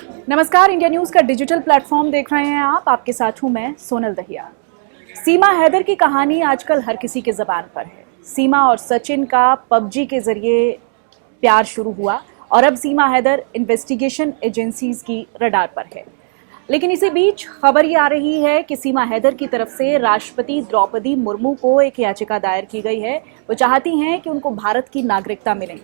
नमस्कार, India news का digital platform देख रहे हैं आप। आपके साथ हूं मैं सोनल दहिया। सीमा हैदर की कहानी आजकल हर किसी के जबान पर है। सीमा और सचिन का पबजी के जरिए प्यार शुरू हुआ और अब सीमा हैदर इन्वेस्टिगेशन एजेंसीज की रडार पर है। लेकिन इसी बीच खबर ये आ रही है कि सीमा हैदर की तरफ से राष्ट्रपति द्रौपदी मुर्मू को एक याचिका दायर की गई है। वो चाहती हैं कि उनको भारत की नागरिकता मिले।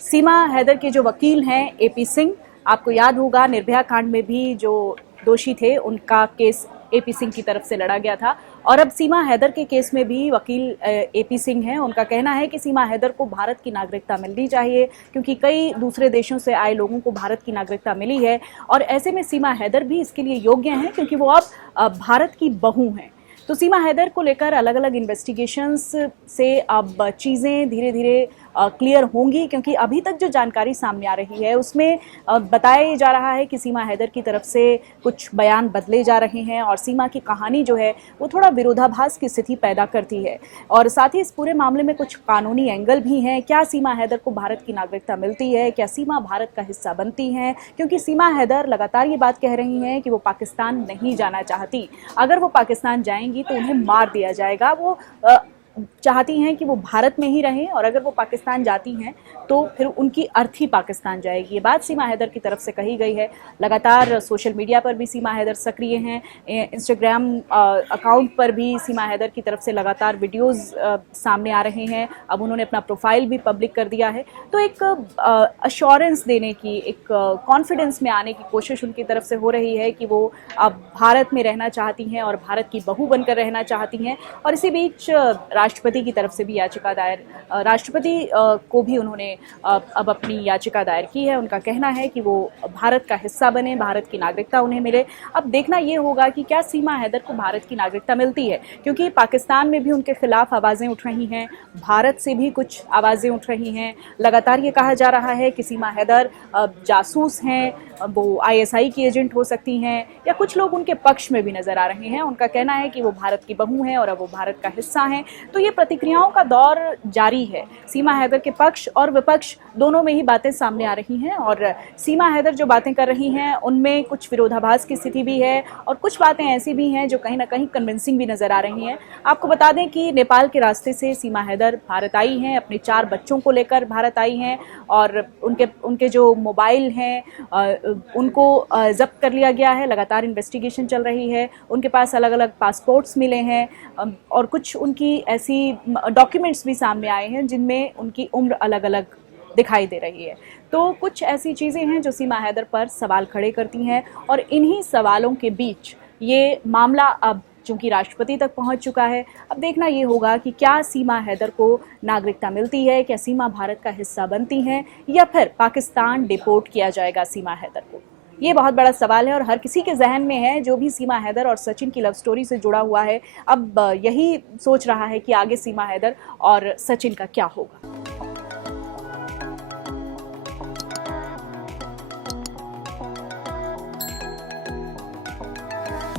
सीमा हैदर के जो वकील हैं एपी सिंह, आपको याद होगा निर्भया कांड में भी जो दोषी थे उनका केस एपी सिंह की तरफ से लड़ा गया था। और अब सीमा हैदर के केस में भी वकील एपी सिंह हैं। उनका कहना है कि सीमा हैदर को भारत की नागरिकता मिलनी चाहिए, क्योंकि कई दूसरे देशों से आए लोगों को भारत की नागरिकता मिली है और ऐसे में सीमा हैदर भी इसके लिए योग्य हैं, क्योंकि वो अब भारत की बहू हैं। तो सीमा हैदर को लेकर अलग अलग इन्वेस्टिगेशंस से अब चीज़ें धीरे धीरे क्लियर होंगी, क्योंकि अभी तक जो जानकारी सामने आ रही है उसमें बताया जा रहा है कि सीमा हैदर की तरफ से कुछ बयान बदले जा रहे हैं और सीमा की कहानी जो है वो थोड़ा विरोधाभास की स्थिति पैदा करती है। और साथ ही इस पूरे मामले में कुछ कानूनी एंगल भी हैं। क्या सीमा हैदर को भारत की नागरिकता मिलती है? क्या सीमा भारत का हिस्सा बनती हैं? क्योंकि सीमा हैदर लगातार ये बात कह रही हैं कि वो पाकिस्तान नहीं जाना चाहती। अगर वो पाकिस्तान जाएंगी तो उन्हें मार दिया जाएगा। वो चाहती हैं कि वो भारत में ही रहें और अगर वो पाकिस्तान जाती हैं तो फिर उनकी अर्थी पाकिस्तान जाएगी। ये बात सीमा हैदर की तरफ से कही गई है। लगातार सोशल मीडिया पर भी सीमा हैदर सक्रिय हैं। इंस्टाग्राम अकाउंट पर भी सीमा हैदर की तरफ से लगातार वीडियोस सामने आ रहे हैं। अब उन्होंने अपना प्रोफाइल भी पब्लिक कर दिया है। तो एक अश्योरेंस देने की, एक कॉन्फिडेंस में आने की कोशिश उनकी तरफ से हो रही है कि वो अब भारत में रहना चाहती हैं और भारत की बहू बनकर रहना चाहती हैं। और इसी बीच राष्ट्रपति की तरफ से भी याचिका दायर, राष्ट्रपति को भी उन्होंने अब अपनी याचिका दायर की है। उनका कहना है कि वो भारत का हिस्सा बने, भारत की नागरिकता उन्हें मिले। अब देखना ये होगा कि क्या सीमा हैदर को भारत की नागरिकता मिलती है, क्योंकि पाकिस्तान में भी उनके खिलाफ आवाज़ें उठ रही हैं, भारत से भी कुछ आवाज़ें उठ रही हैं। लगातार ये कहा जा रहा है कि सीमा हैदर जासूस हैं, वो आईएसआई की एजेंट हो सकती हैं, या कुछ लोग उनके पक्ष में भी नजर आ रहे हैं। उनका कहना है कि वो भारत की बहू हैं और अब वो भारत का हिस्सा हैं। तो ये प्रतिक्रियाओं का दौर जारी है। सीमा हैदर के पक्ष और विपक्ष दोनों में ही बातें सामने आ रही हैं और सीमा हैदर जो बातें कर रही हैं उनमें कुछ विरोधाभास की स्थिति भी है और कुछ बातें ऐसी भी हैं जो कहीं ना कहीं कन्विंसिंग भी नजर आ रही हैं। आपको बता दें कि नेपाल के रास्ते से सीमा हैदर भारत आई हैं, अपने 4 बच्चों को लेकर भारत आई हैं और उनके जो मोबाइल हैं उनको जब्त कर लिया गया है। लगातार इन्वेस्टिगेशन चल रही है। उनके पास अलग अलग पासपोर्ट्स मिले हैं और कुछ उनकी ऐसी डॉक्यूमेंट्स भी सामने आए हैं जिनमें उनकी उम्र अलग अलग दिखाई दे रही है। तो कुछ ऐसी चीज़ें हैं जो सीमा हैदर पर सवाल खड़े करती हैं और इन्हीं सवालों के बीच ये मामला अब चूंकि राष्ट्रपति तक पहुंच चुका है, अब देखना ये होगा कि क्या सीमा हैदर को नागरिकता मिलती है, क्या सीमा भारत का हिस्सा बनती हैं या फिर पाकिस्तान डिपोर्ट किया जाएगा सीमा हैदर को। ये बहुत बड़ा सवाल है और हर किसी के जहन में है जो भी सीमा हैदर और सचिन की लव स्टोरी से जुड़ा हुआ है। अब यही सोच रहा है कि आगे सीमा हैदर और सचिन का क्या होगा।